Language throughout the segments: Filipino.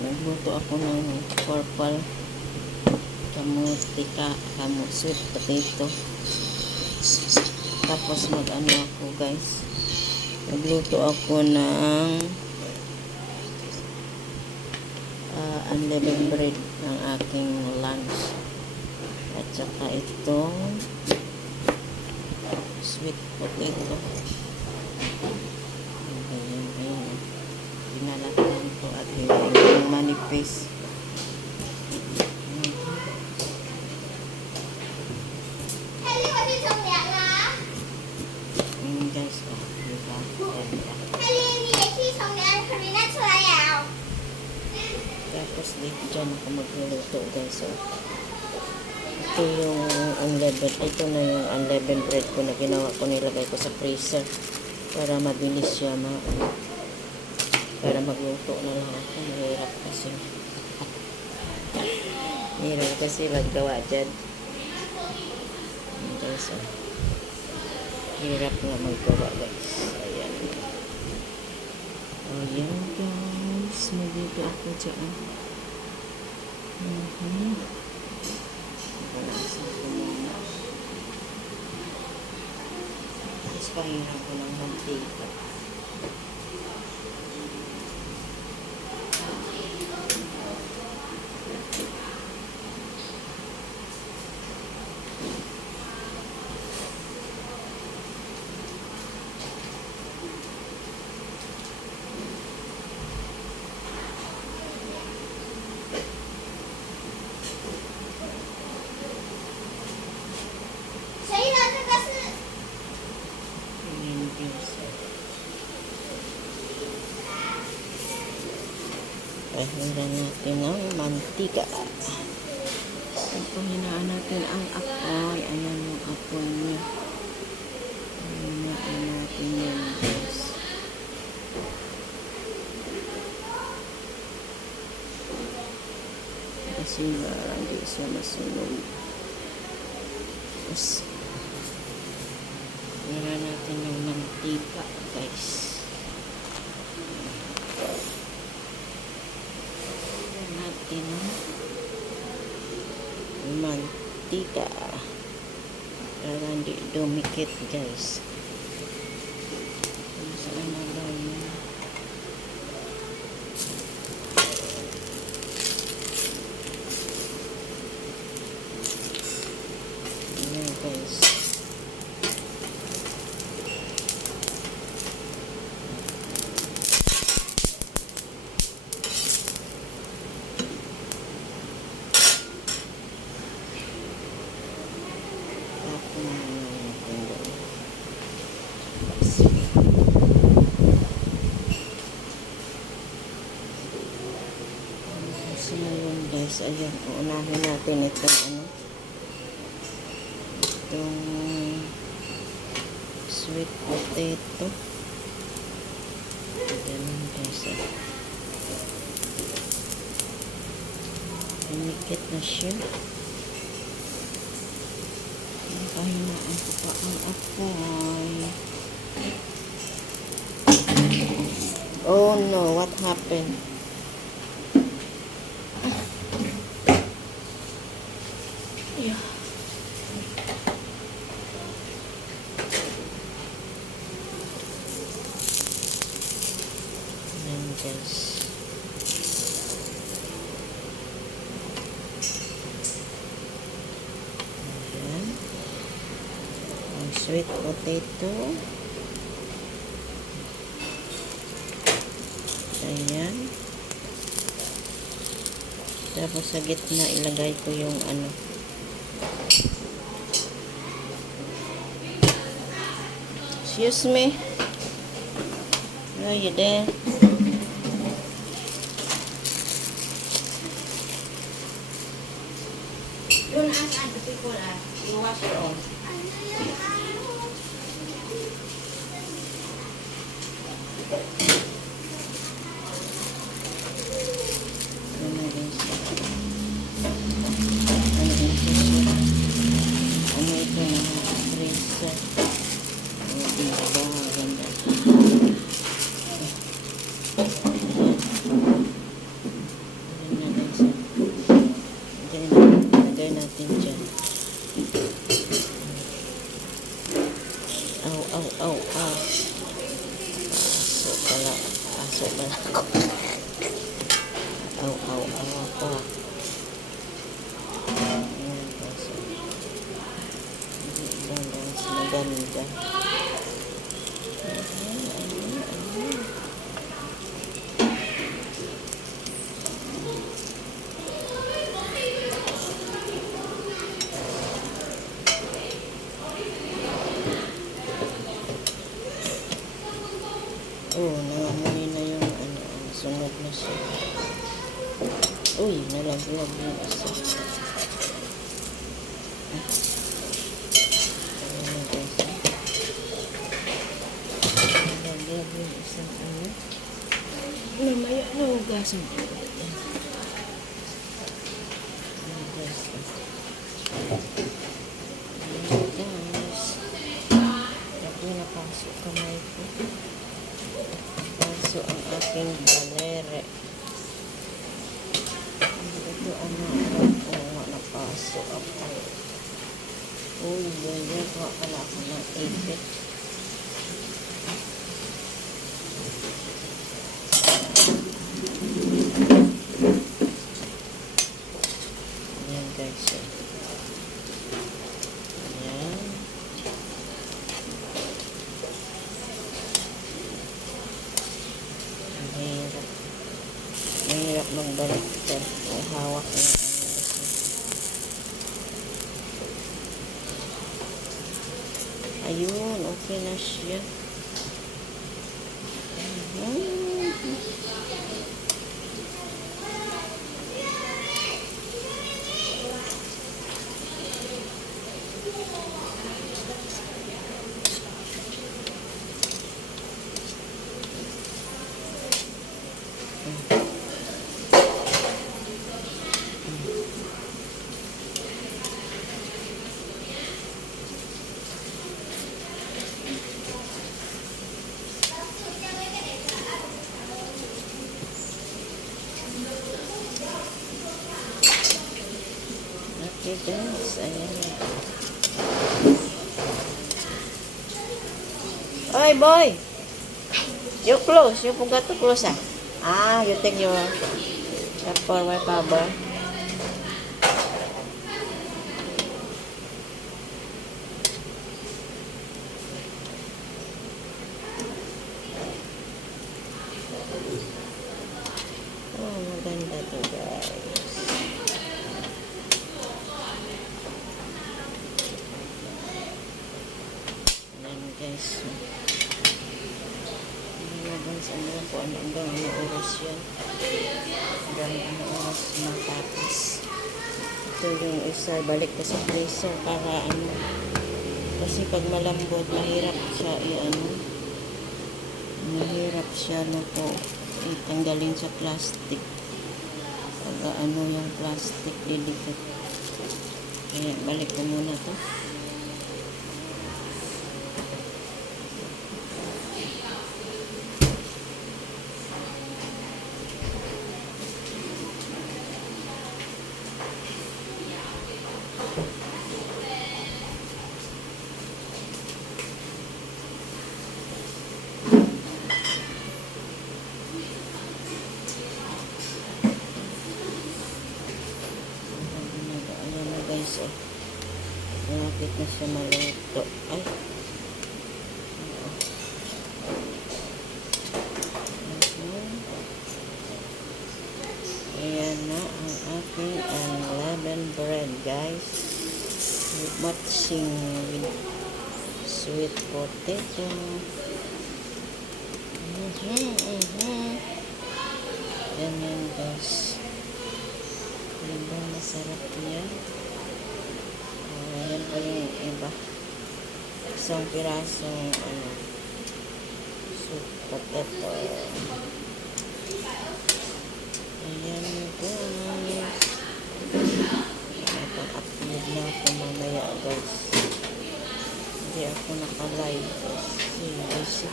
Nagluto ako ng purple sweet potato. Tapos mag-ano ako guys. Nagluto ako ng unleavened bread ng aking lunch. At saka itong sweet potato. Ayan. Pinalatan ko at yung manipis. Guys, diba? Tapos dyan ako magluluto guys. Ito yung unleavened. Ito na yung unleavened bread ko na ginawa ko, nilagay ko sa freezer para mabilis siya para magluto na lang ako. Mahirap kasi maggawa dyan. Guys, hirap nga maggawa guys. Ayan. Ayan guys, magluto ako dyan. Panasan ko muna. Tapos pahiran ko ng mantika. Pahiran natin ng mantika. Pahinaan natin ang apoy. Ayan yung apoy niya. Pahinaan natin yan guys. Kasi hindi siya masunog. Tapos pahiran natin yung mantika guys. Mantika para hindi dumikit guys. Saan na ba yun? Ayan guys. So ngayon guys, ayan, uunahin natin itong itong sweet potato. Ganun guys, pinikit na siya. Pahinaan ko pa ang apoy. Oh no, what happened? Yeah. Ayan guys. Ayan. Ang sweet potato. Ayan. Tapos sa gitna ilagay ko yung Excuse me. Are you there? Don't ask other people. You wash your own. aso ba ako? Aw ako. Ayan guys. Hindi ba guys maganda? Nangamoy na yung sunod na siya. Uy, nalaglag yung isa. Ayan guys. Nalaglag yung isang Mamaya na hugasan ko. Ayan guys. Ayan guys. Lagi napasok kamay ko. So, ang aking balere. Ito, napaso ako. Uy, ganyan. Kuha pala ako ng ipit. Ayan, guys. Ayan. Mahirap magbalik ito. Ang hawak na ayun, okay na siya. Okay guys, ayan. Oy boy, you close, you forgot to close you take your for my cover. Oh, maganda to guys. Guys, hanggang po hanggang oras yan, hanggang oras matapos. Ito yung isa, balik ko sa freezer para kasi pag malambot mahirap siya mahirap siya po itanggalin sa plastic pag yung plastic dito. Kaya balik ko muna to. Guys, malapit na siya maluto. Ay. Ayan na ang aking lemon bread, guys. Matching with sweet potato. Ayan guys. Diba masarap yan? Ayan pa yung iba. Isang pirasong sweet potato. Ayan guys. Upload na ako mamaya guys. Hindi ako naka-live guys.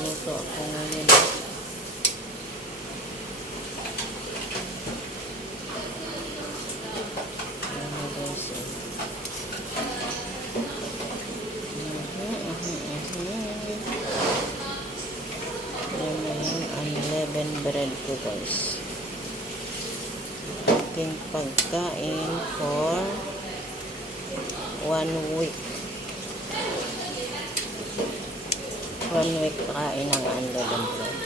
Luto ako ngayon. leaven bread ko guys. Aking pagkain for 1 week. 1 week kain ng unleavened bread.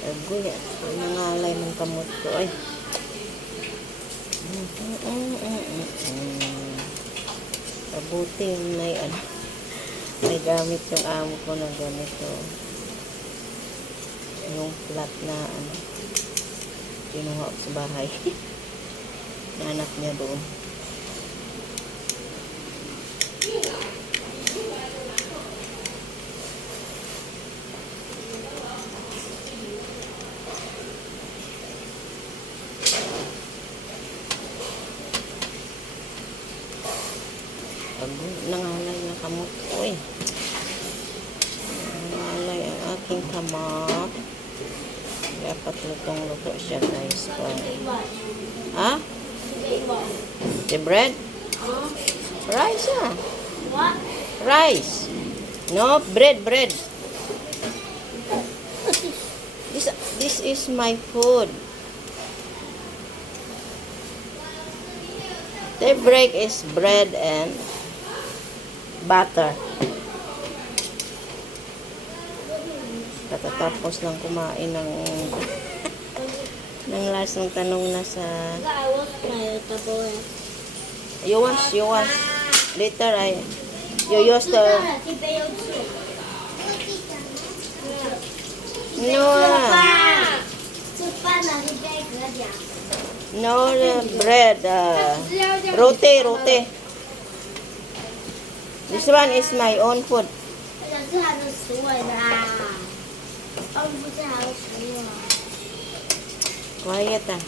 Agoy, nangalay ng kamot ko ay. Mabuti may may gamit yung amo ko na ganito. Yung flat na kinuha ko sa bahay. Nanak niya doon. Nangalay na kamot ko eh. Nangalay ang aking kamot. Dapat lutong-luto siya guys. Ha? The bread? Rice ah. What? Rice. No, bread. This is my food. The break is bread and butter. Katatapos lang kumain ng ng last ng tanong na sa I was my table. you wash later you use the no the bread roti. This one is my own food. Quiet ah.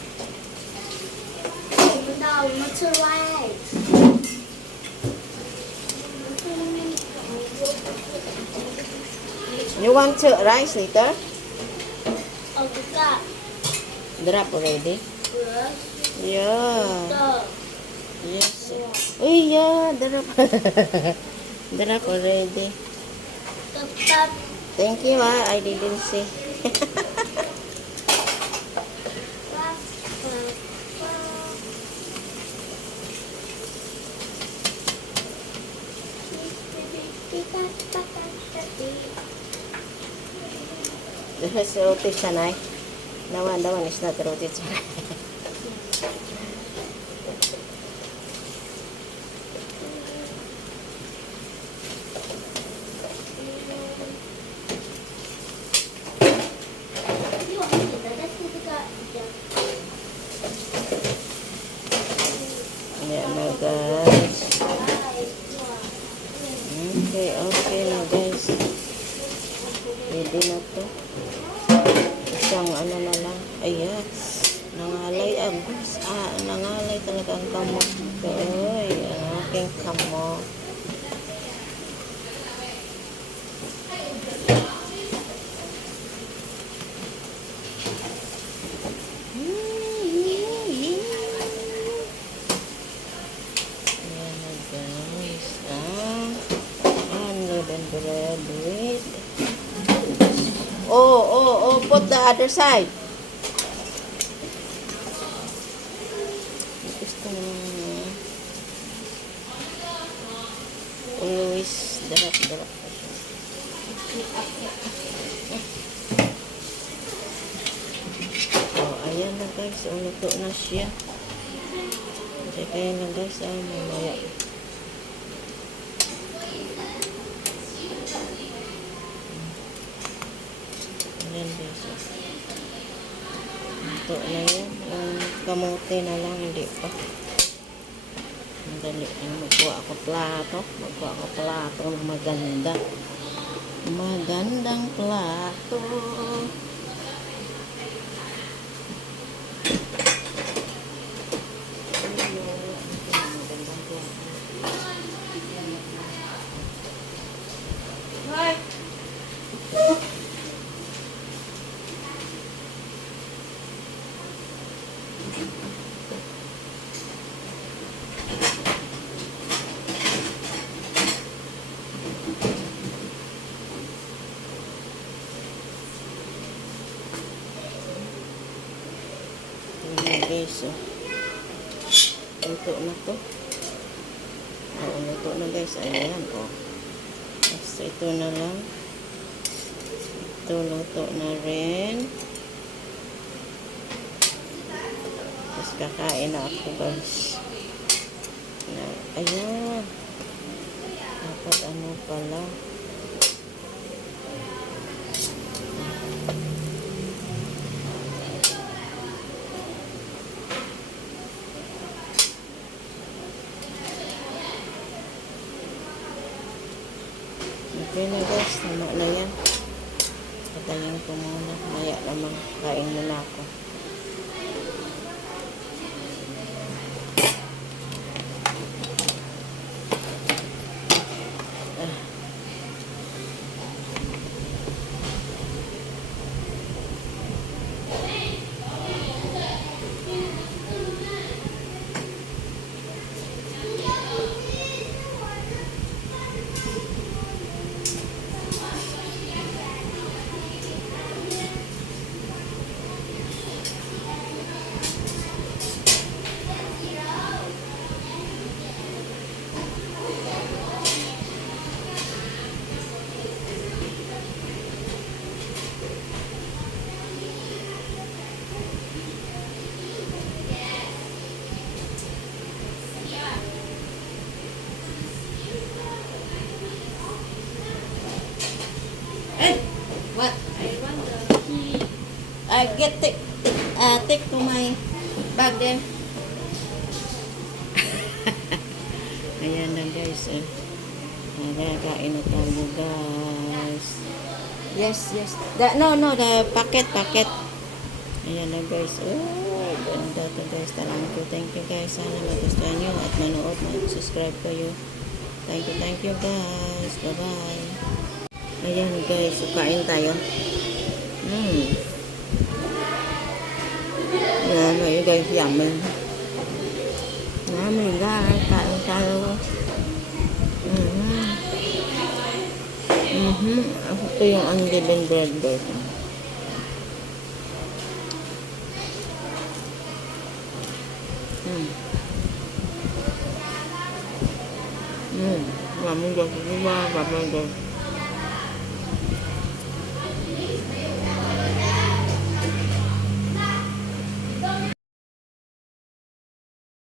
You want to rice later? Drop already? Yeah. Yes. Oh yeah, drop. Drop already. Thank you I didn't see. This is roti sanay. That one is not roti sanay. Yeah, na guys. Okay na guys. Pwede na to. Isang ano na lang. Ayan. Nangalay agos. Nangalay talaga ang kamot ko. Ay, ang aking kamot. Bread with put the other side. Always drop. Ayan na guys, luto na siya. Kaya na guys, mamaya. Ayan guys. Ito na yan. Yung kamote na lang, hindi pa. Madali. Magkuha ako plato. Ng maganda. Magandang plato. guys. Oh. Luto na to. Oo, luto na guys. Ayan, oh. Tapos ito na lang. Ito, luto na rin. Tapos kakain na ako guys. Ayan. Dapat ano pala. Okay na guys, tama na yan. Patayin ko muna. Maya naman, kain muna ako. What? I want the key. I take to my bag there. Ayan na guys. Kain na tayo guys. Yes. The packet. Ayan na guys. Oh, ganda to guys. Thank you guys. Sana magustuhan nyo at manood, mag-subscribe kayo. Thank you guys. Bye-bye. Ayan guys, so kain tayo. Ayan guys, yummy. Yummy guys, kain tayo. Ito yung unleavened bread guys. Yummy guys, diba? Bye-bye guys.